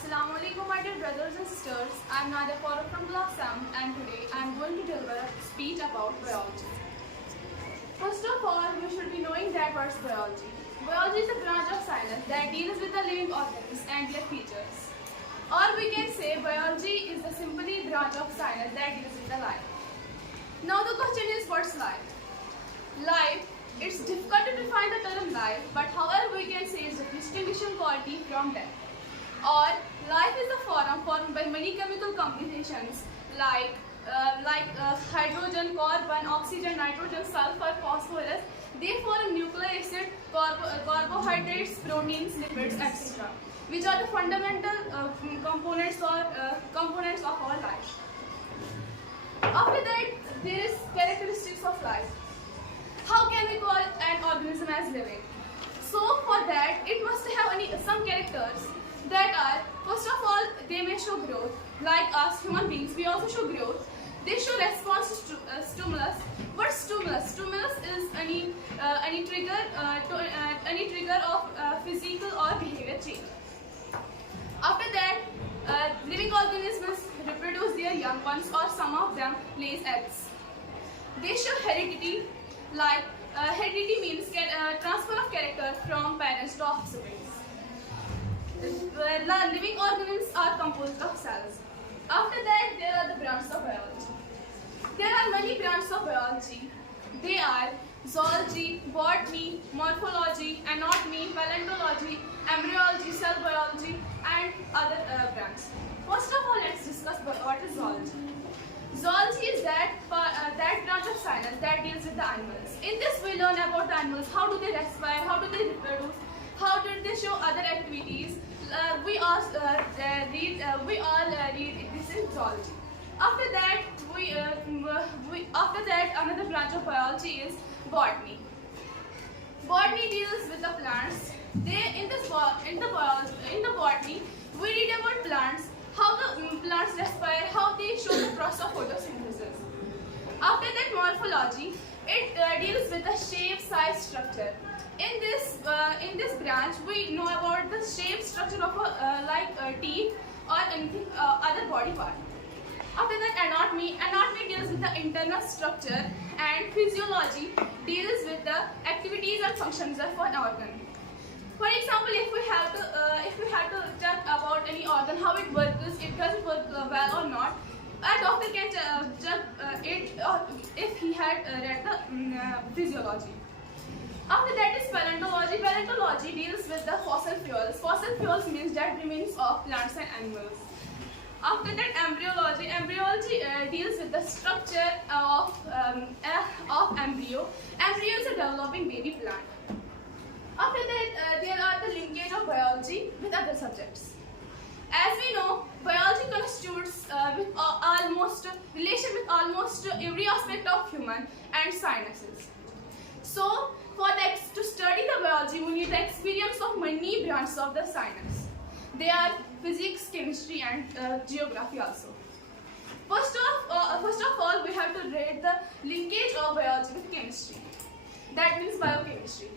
Assalamu alaikum my dear brothers and sisters. I am Nadia Farooq from class 7 and today I am going to deliver a speech about biology. First of all, you should be knowing that what's biology. Biology is a branch of science that deals with the living organisms and their features. Or we can say biology is the simply branch of science that deals with the life. Now the question is, what's life? Life, it's difficult to define the term life, but however we can say it's a distinguishing quality from death. Or life is a formed by many chemical combinations like hydrogen, carbon, oxygen, nitrogen, sulfur, phosphorus. They form nucleic acid, carbohydrates, proteins, lipids, etc., which are the fundamental components of our life. After that, there is characteristics of life. How can we call an organism as living? So for that, it must have some characters that are, first of all, they may show growth. Like us human beings, we also show growth. They show response to stimulus. What stimulus? Stimulus is any trigger of physical or behavior change. After that, living organisms reproduce their young ones, or some of them lays eggs. They show heredity. Like heredity means transfer of character from parents to offspring. Living organisms are composed of cells. After that, there are the branches of biology. There are many branches of biology. They are zoology, botany, morphology, anatomy, paleontology, embryology, cell biology, and other branches. First of all, let's discuss what is zoology. Zoology is that branch of science that deals with the animals. In this, we learn about the animals. How do they respire? How do they reproduce? How do they show other activities? We all read this in zoology. After that, another branch of biology is botany. Botany deals with the plants. In the botany, we read about plants, how the plants respire, how they show the process of photosynthesis. After that, morphology, it deals with the shape, size, structure. In this branch, we know about the shape, structure of teeth or anything other body part. After that, anatomy deals with the internal structure, and physiology deals with the activities and functions of an organ. For example, if we have to talk about any organ, how it works, it doesn't work well or not, a doctor can judge it if he had read the physiology. After that is paleontology. Paleontology deals with the fossil fuels. Fossil fuels means dead remains of plants and animals. After that, embryology deals with the structure of embryo. Embryo is a developing baby plant. After that, there are the linkage of biology with other subjects. As we know, biology constitutes relation with almost every aspect of human and sciences. So, to study the biology, we need the experience of many branches of the science. They are physics, chemistry, and geography also. First of all, we have to read the linkage of biology with chemistry. That means biochemistry.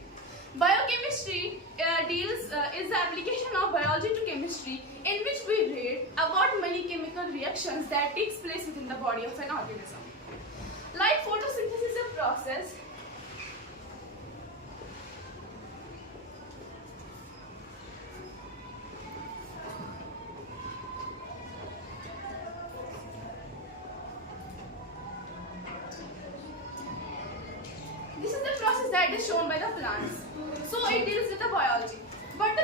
Biochemistry is the application of biology to chemistry, in which we read about many chemical reactions that takes place within the body of an organism. Like photosynthesis is a process. This is the process that is shown by the plants. So it deals with the biology, but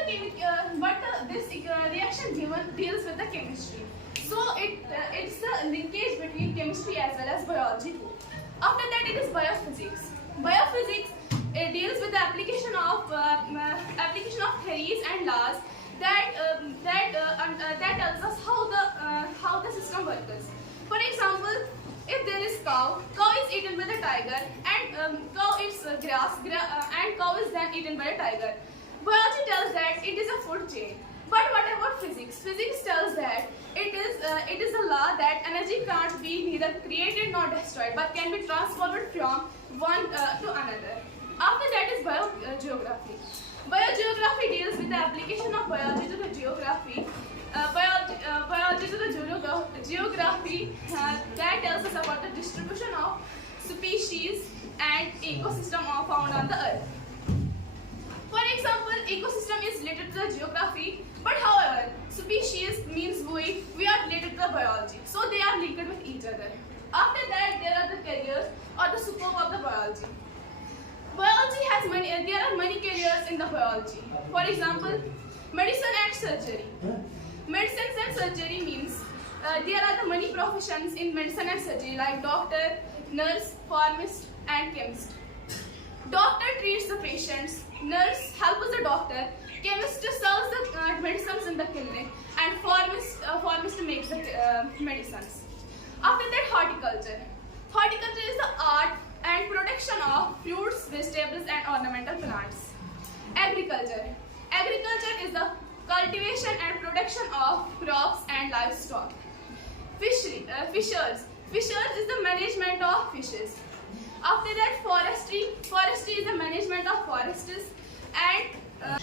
this reaction given deals with the chemistry. So it's the linkage between chemistry as well as biology too. After that, it is biophysics. Biophysics, it deals with the application of theories and laws that tells us how the system works. For example, if there is cow is eaten by the tiger, and cow eats grass, and cow is then eaten by a tiger. Biology tells that it is a food chain. But what about physics? Physics tells that it is a law that energy can't be neither created nor destroyed, but can be transformed from one to another. After that is biogeography. Biogeography deals with the application of biology to the geography. geography that tells us about the distribution of species and ecosystem are found on the earth. For example, ecosystem is related to the geography, but however, species means we are related to the biology. So they are linked with each other. After that, there are the careers or the scope of the biology. Biology has there are many careers in the biology. For example, medicine and surgery. Medicine and surgery means there are the many professions in medicine and surgery like doctor, nurse, pharmacist and chemist. Doctor treats the patients, nurse helps the doctor, chemist sells the medicines in the clinic, and pharmacist makes the medicines. After that, horticulture. Horticulture is the art and production of fruits, vegetables and ornamental plants. Agriculture. Agriculture is the cultivation and production of crops and livestock. Fishers. Fishers is the management of fishes. After that, forestry. Forestry is the management of forests and